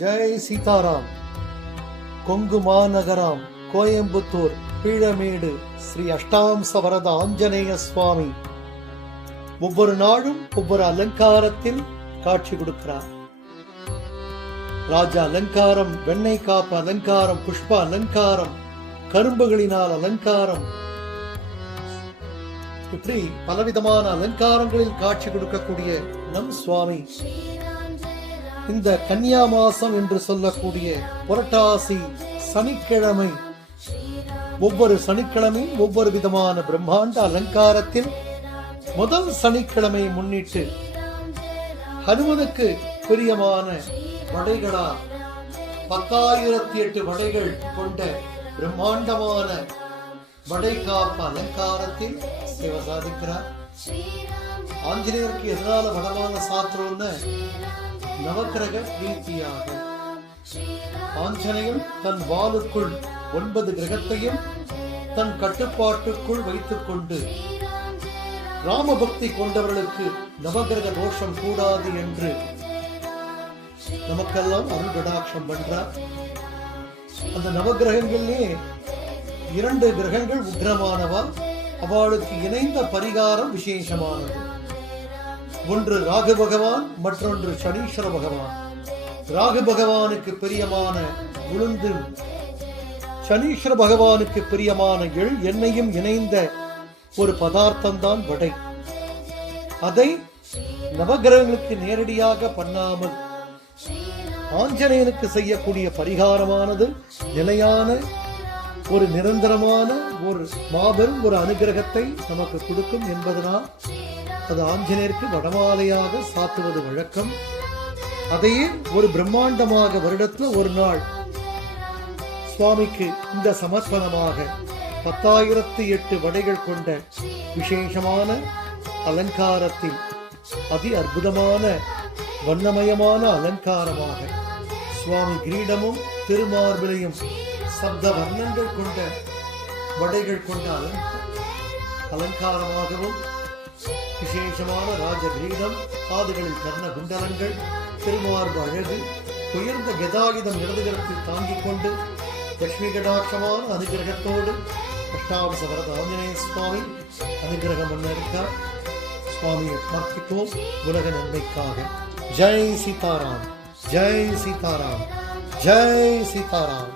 ஜெய் சீதாராம். கொங்கு மாநகராம் கோயம்புத்தூர் கீழமேடு ஸ்ரீ அஷ்டாம்ச வரத ஆஞ்சநேய சுவாமி. ஒவ்வொரு நாளும் ஒவ்வொரு அலங்காரத்தில் காட்சி கொடுக்கிறார். ராஜ அலங்காரம் வெண்ணெய் காப்பு அலங்காரம் புஷ்ப அலங்காரம் கரும்புகளினால் அலங்காரம். இப்படி பலவிதமான அலங்காரங்களில் காட்சி கொடுக்கக்கூடிய நம் சுவாமி. இந்த கன்னியா மாசம் என்று சொல்லக்கூடிய புரட்டாசி சனிக்கிழமை. ஒவ்வொரு சனிக்கிழமையும் ஒவ்வொரு விதமான பிரம்மாண்ட அலங்காரத்தில் முதல் சனிக்கிழமை முன்னிட்டு ஹனுமனுக்கு பிரியமான வடைகளா பத்தாயிரத்தி எட்டு வடைகள் கொண்ட பிரம்மாண்டமான வடை காப்பு அலங்காரத்தில் சேவை சாதிக்கிறார் ஆஞ்சநேயருக்கு எதனால வடமான சாத்திரம்னு? நவக்கிரக பிரீத்தியாக ஆஞ்சநேயன் தன் வாளுக்குள் ஒன்பது கிரகத்தையும் தன் கட்டுப்பாட்டுக்குள் வைத்துக் கொண்டு ராமபக்தி கொண்டவர்களுக்கு நவகிரக தோஷம் கூடாது என்று நமக்கெல்லாம் அருள் கடாட்சம் பண்றார். அந்த நவகிரகங்களிலே இரண்டு கிரகங்கள் உக்ரமானவா அவளுக்கு இணைந்த பரிகாரம் விசேஷமானது. ஒன்று ராகு பகவான் மற்றொன்று சனீஸ்வர பகவான். ராகு பகவானுக்கு பிரியமான உளுந்து. சனீஸ்வர பகவானுக்கு பிரியமான எள் எண்ணெயும் இணைந்த ஒரு பதார்த்தம் தான் வடை. அதை நவகிரகங்களுக்கு நேரடியாக பண்ணாமல் ஆஞ்சநேயனுக்கு செய்யக்கூடிய பரிகாரமானது நிலையான ஒரு நிரந்தரமான ஒரு மாபெரும் ஒரு அனுகிரகத்தை நமக்கு கொடுக்கும் என்பதனால் அது ஆஞ்சநேயருக்கு வடமாலையாக சாத்துவது வழக்கம். அதையே ஒரு பிரம்மாண்டமாக வருடத்துல ஒரு நாள் சுவாமிக்கு இந்த சமர்ப்பணமாக பத்தாயிரத்து எட்டு வடைகள் கொண்ட விசேஷமான அலங்காரத்தில் அதி அற்புதமான வண்ணமயமான அலங்காரமாக சுவாமி கிரீடமும் திருமார்பிலையும் சப்த வர்ணங்கள் கொண்ட வடைகள் கொண்ட அலங்க அலங்காரமாகவும் விசேஷமான ராஜ கிரீடம் காதுகளில் கர்ண குண்டலங்கள் திருமார்பு அழகு உயர்ந்த கதாயுதம் இடதுகரத்தில் தாங்கிக் கொண்டு லட்சுமி கடாட்சமான அனுகிரகத்தோடு அஷ்டாவச வரத ஆஞ்சநேய சுவாமி அனுகிரகம் பண்ண சுவாமியை பிரார்த்திப்போம் உலக நன்மைக்காக. ஜெய் சீதாராம் ஜெய் சீதாராம் ஜெய் சீதாராம்.